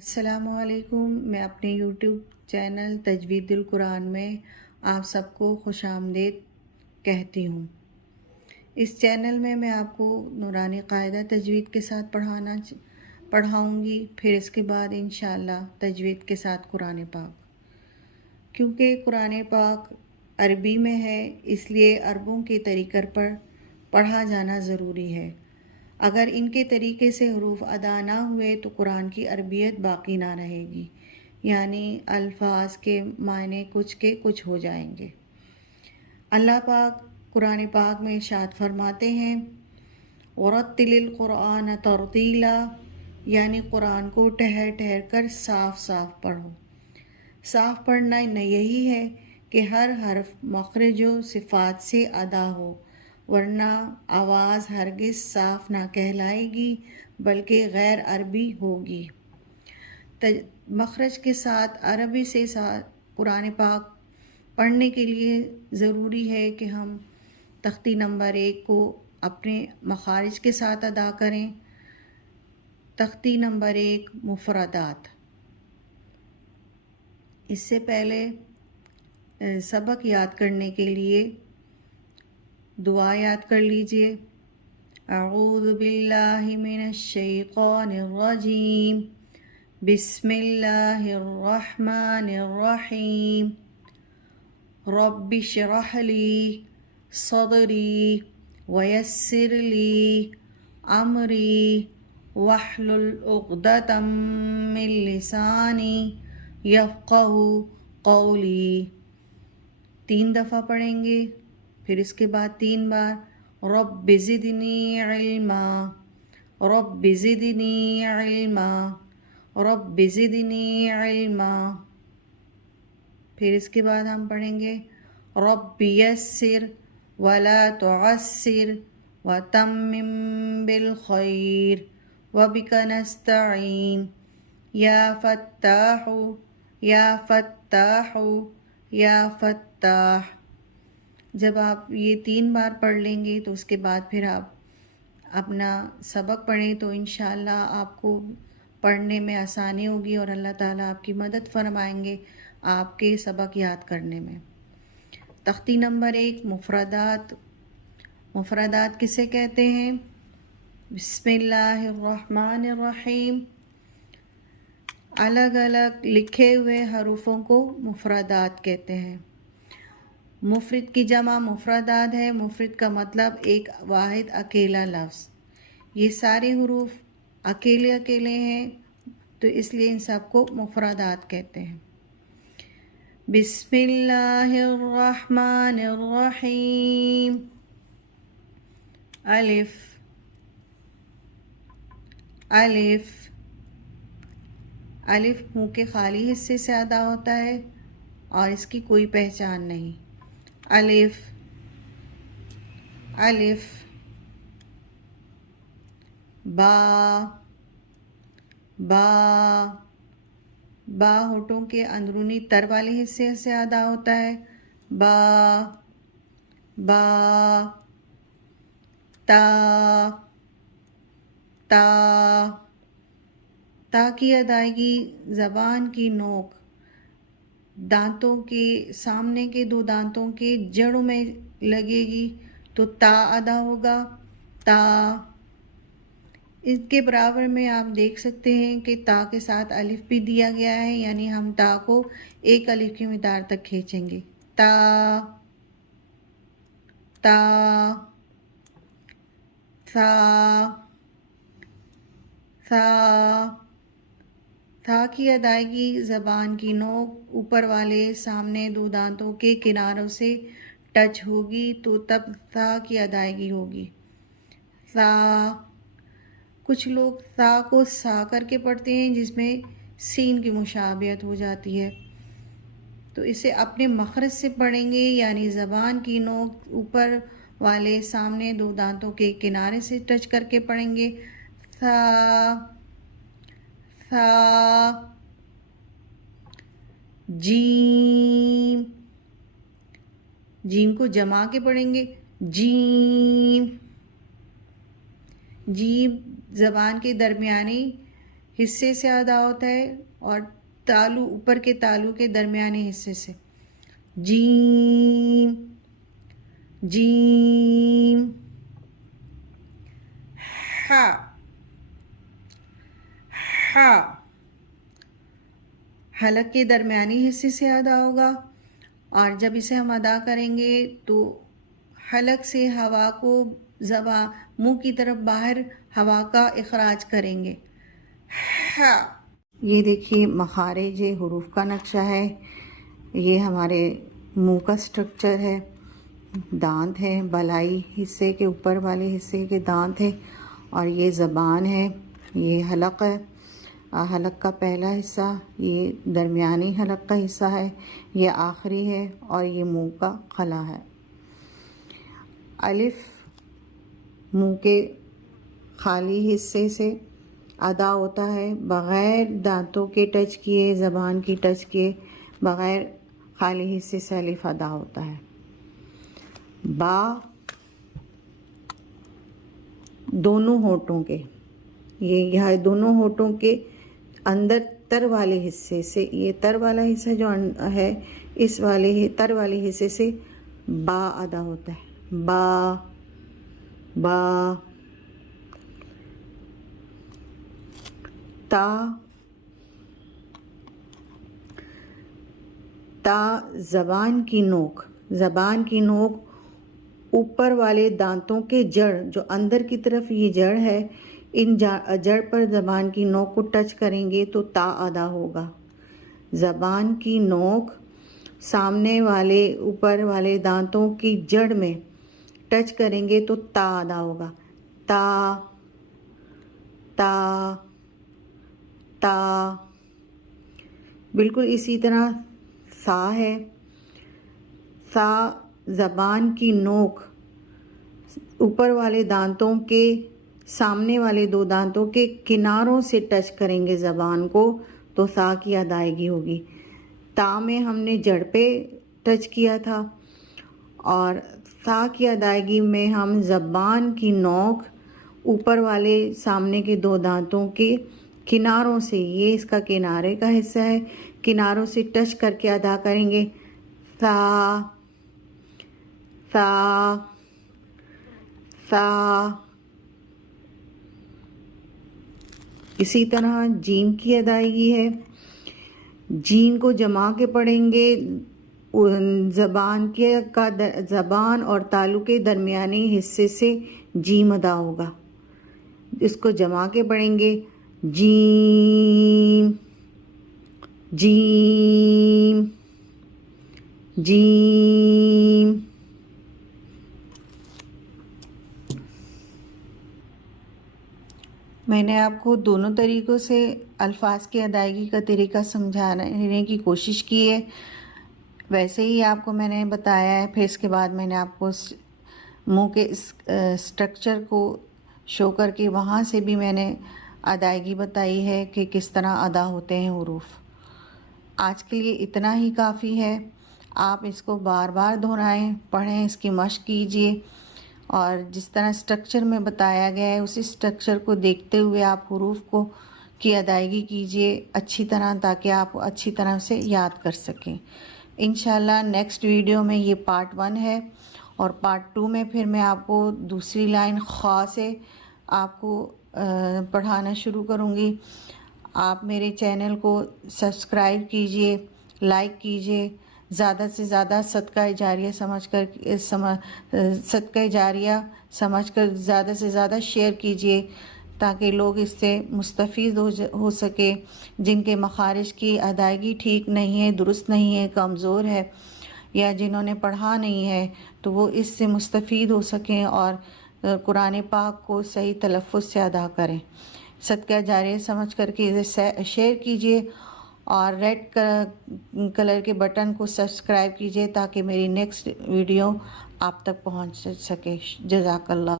السلام علیکم۔ میں اپنے یوٹیوب چینل تجوید القرآن میں آپ سب کو خوش آمدید کہتی ہوں۔ اس چینل میں میں آپ کو نورانی قاعدہ تجوید کے ساتھ پڑھاؤں گی، پھر اس کے بعد انشاءاللہ تجوید کے ساتھ قرآن پاک، کیونکہ قرآن پاک عربی میں ہے، اس لیے عربوں کے طریقے پر پڑھا جانا ضروری ہے۔ اگر ان کے طریقے سے حروف ادا نہ ہوئے تو قرآن کی عربیت باقی نہ رہے گی، یعنی الفاظ کے معنی کچھ کے کچھ ہو جائیں گے۔ اللہ پاک قرآن پاک میں ارشاد فرماتے ہیں وَرَتِّلِ الْقُرْآنَ تَرْتِیلًا، یعنی قرآن کو ٹھہر ٹھہر کر صاف صاف پڑھو۔ صاف پڑھنا یہی ہے کہ ہر حرف مخرج و صفات سے ادا ہو، ورنہ آواز ہرگز صاف نہ کہلائے گی بلکہ غیر عربی ہوگی۔ مخرج کے ساتھ عربی سے قرآن پاک پڑھنے کے لیے ضروری ہے کہ ہم تختی نمبر 1 کو اپنے مخارج کے ساتھ ادا کریں۔ تختی نمبر 1 مفردات۔ اس سے پہلے سبق یاد کرنے کے لیے دعا یاد کر لیجئے۔ اعوذ باللہ من الشیطان الرجیم، بسم اللہ الرحمن الرحیم، رب اشرح لی صدری ویسر لی امری واحلل عقدۃ من لسانی یفقہوا قولی۔ 3 دفعہ پڑھیں گے، پھر اس کے بعد 3 بار رب زدنی علما، رب زدنی علما، رب زدنی علما۔ پھر اس کے بعد ہم پڑھیں گے رب یسر ولا تعسر وتمم بالخیر وبک نستعین، یا فتاح یا فتاح یا فتاح۔ جب آپ یہ 3 بار پڑھ لیں گے تو اس کے بعد پھر آپ اپنا سبق پڑھیں تو انشاءاللہ آپ کو پڑھنے میں آسانی ہوگی اور اللہ تعالیٰ آپ کی مدد فرمائیں گے آپ کے سبق یاد کرنے میں۔ تختی نمبر 1 مفردات۔ مفردات کسے کہتے ہیں؟ بسم اللہ الرحمن الرحیم۔ الگ الگ لکھے ہوئے حروفوں کو مفردات کہتے ہیں۔ مفرد کی جمع مفردات ہے۔ مفرد کا مطلب ایک واحد اکیلا لفظ۔ یہ سارے حروف اکیلے اکیلے ہیں تو اس لیے ان سب کو مفردات کہتے ہیں۔ بسم اللہ الرحمن الرحیم۔ الف الف الف منہ کے خالی حصے سے ادا ہوتا ہے اور اس کی کوئی پہچان نہیں۔ الف الف۔ با با با ہونٹوں کے اندرونی تر والے حصے سے ادا ہوتا ہے۔ با با۔ تا تا تا کی ادائیگی زبان کی نوک دانتوں کے سامنے کے 2 دانتوں کے جڑوں میں لگے گی تو تا ادا ہوگا۔ تا۔ اس کے برابر میں آپ دیکھ سکتے ہیں کہ تا کے ساتھ الف بھی دیا گیا ہے، یعنی ہم تا کو 1 الف کی مقدار تک کھینچیں گے۔ تا تا۔ ثا ثا۔ ثا کی ادائیگی زبان کی نوک اوپر والے سامنے 2 دانتوں کے کناروں سے ٹچ ہوگی تو تب ثا کی ادائیگی ہوگی۔ ثا۔ کچھ لوگ ثا کو سا کر کے پڑھتے ہیں جس میں سین کی مشابہت ہو جاتی ہے، تو اسے اپنے مخرج سے پڑھیں گے، یعنی زبان کی نوک اوپر والے سامنے 2 دانتوں کے کنارے سے ٹچ کر کے پڑھیں گے۔ ثا ثا۔ جیم جیم کو جما کے پڑھیں گے جیم۔ جیم زبان کے درمیانی حصے سے ادا ہوتا ہے اور تالو اوپر کے تالو کے درمیانی حصے سے. جیم جیم. ہا ہا. حلق کے درمیانی حصے سے ادا ہوگا اور جب اسے ہم ادا کریں گے تو حلق سے ہوا کو منہ کی طرف باہر ہوا کا اخراج کریں گے. ہا. یہ دیکھیے مخارج حروف کا نقشہ ہے. یہ ہمارے منہ کا سٹرکچر ہے. دانت ہے، بالائی حصے کے اوپر والے حصے کے دانت ہے، اور یہ زبان ہے. یہ حلق ہے، حلق کا پہلا حصہ، یہ درمیانی حلق کا حصہ ہے، یہ آخری ہے، اور یہ منہ کا خلا ہے. الف منہ کے خالی حصے سے ادا ہوتا ہے بغیر دانتوں کے ٹچ کیے، زبان کی ٹچ کیے، بغیر خالی حصے سے الف ادا ہوتا ہے. با دونوں ہونٹوں کے، یہ دونوں ہونٹوں کے اندر تر والے حصے سے، یہ تر والا حصہ جو ہے، اس والے تر والے حصے سے با ادا ہوتا ہے. با با. تا تا زبان کی نوک، زبان کی نوک اوپر والے دانتوں کے جڑ، جو اندر کی طرف یہ جڑ ہے، ان جڑ پر زبان کی نوک کو ٹچ کریں گے تو تا ادا ہوگا. زبان کی نوک سامنے والے اوپر والے دانتوں کی جڑ میں ٹچ کریں گے تو تا ادا ہوگا. تا تا تا. بالکل اسی طرح سا ہے. سا زبان کی نوک اوپر والے دانتوں کے سامنے والے دو دانتوں کے کناروں سے ٹچ کریں گے زبان کو تو سا کی ادائیگی ہوگی. تا میں ہم نے جڑ پہ ٹچ کیا تھا، اور سا کی ادائیگی میں ہم زبان کی نوک اوپر والے سامنے کے دو دانتوں کے کناروں سے، یہ اس کا کنارے کا حصہ ہے، کناروں سے ٹچ کر کے ادا کریں گے. سا سا سا. اسی طرح جیم کی ادائیگی ہے. جیم کو جما کے پڑھیں گے، زبان اور تالو کے درمیانی حصے سے جیم ادا ہوگا. اس کو جما کے پڑھیں گے، جیم جیم جیم. میں نے آپ کو دونوں طریقوں سے الفاظ کی ادائیگی کا طریقہ سمجھانے کی کوشش کی ہے. ویسے ہی آپ کو میں نے بتایا ہے. پھر اس کے بعد میں نے آپ کو منہ کے اسٹرکچر کو شو کر کے وہاں سے بھی میں نے ادائیگی بتائی ہے کہ کس طرح ادا ہوتے ہیں حروف. آج کے لیے اتنا ہی کافی ہے. آپ اس کو بار بار دہرائیں، پڑھیں، اس کی مشق کیجیے، اور جس طرح اسٹرکچر میں بتایا گیا ہے اسی اسٹرکچر کو دیکھتے ہوئے آپ حروف کی ادائیگی کیجیے اچھی طرح، تاکہ آپ اچھی طرح سے یاد کر سکیں. انشاءاللہ نیکسٹ ویڈیو میں یہ پارٹ 1 ہے، اور پارٹ 2 میں پھر میں آپ کو دوسری لائن خا سے آپ کو پڑھانا شروع کروں گی. آپ میرے چینل کو سبسکرائب کیجئے، لائک کیجئے، زیادہ سے زیادہ صدقہ جاریہ سمجھ کر زیادہ سے زیادہ شیئر کیجئے، تاکہ لوگ اس سے مستفید ہو سکے. جن کے مخارج کی ادائیگی ٹھیک نہیں ہے، درست نہیں ہے، کمزور ہے، یا جنہوں نے پڑھا نہیں ہے، تو وہ اس سے مستفید ہو سکیں اور قرآن پاک کو صحیح تلفظ سے ادا کریں. صدقہ جاریہ سمجھ کر کے اسے شیئر کیجئے، اور ریڈ کلر کے بٹن کو سبسکرائب کیجئے تاکہ میری نیکسٹ ویڈیو آپ تک پہنچ سکے. جزاک اللہ.